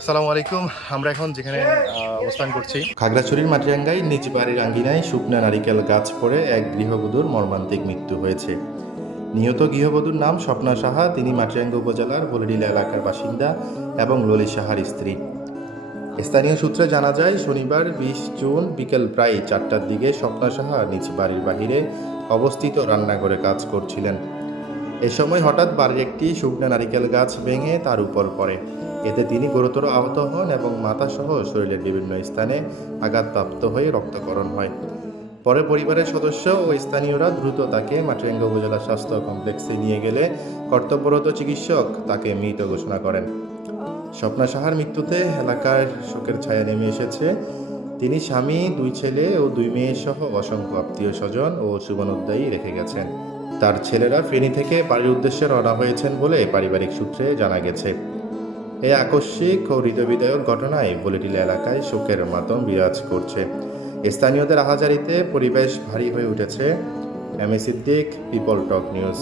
আসসালামু আলাইকুম। আমরা এখন যেখানে অবস্থান করছি খাগড়াছড়ির মাটিরাঙ্গায় নিজ বাড়ির আঙ্গিনায় শুকনা নারিকেল গাছ পড়ে এক গৃহবধূর মর্মান্তিক মৃত্যু হয়েছে। নিহত গৃহবধূর নাম স্বপ্না সাহা। তিনি মাটিরাঙ্গা উপজেলার বলডিলা এলাকার বাসিন্দা এবং ললিত সাহার স্ত্রী। স্থানীয় সূত্রে জানা যায়, শনিবার 20 জুন বিকেল প্রায় 4টার দিকে স্বপ্না সাহা নিজ বাড়ির বাহিরে অবস্থিত রান্নাঘরে কাজ করছিলেন। এ সময় হঠাৎ বাড়ির একটি শুকনা নারিকেল গাছ ভেঙে তার উপর পড়ে। এতে তিনি গুরুতর আহত হন এবং মাথাসহ শরীরের বিভিন্ন স্থানে আঘাতপ্রাপ্ত হয়ে রক্তক্ষরণ হয়। পরে পরিবারের সদস্য ও স্থানীয়রা দ্রুত তাকে মাটিরাঙ্গা উপজেলা স্বাস্থ্য কমপ্লেক্সে নিয়ে গেলে কর্তব্যরত চিকিৎসক তাকে মৃত ঘোষণা করেন। স্বপ্না সাহার মৃত্যুতে এলাকার শোকের ছায়া নেমে এসেছে। তিনি স্বামী, 2 ছেলে ও 2 মেয়ে সহ অসংখ্য আত্মীয় স্বজন ও শুভানুধ্যায়ী রেখে গেছেন। তার ছেলেরা ফেনী থেকে বাড়ির উদ্দেশ্যে রওনা হয়েছেন বলে পারিবারিক সূত্রে জানা গেছে। এই আকস্মিক ও হৃদয়বিদায়ক ঘটনায় বলিটিলা এলাকায় শোকের মাতম বিরাজ করছে। স্থানীয়দের আহাজারিতে পরিবেশ ভারী হয়ে উঠেছে। M A Siddique, people talk news.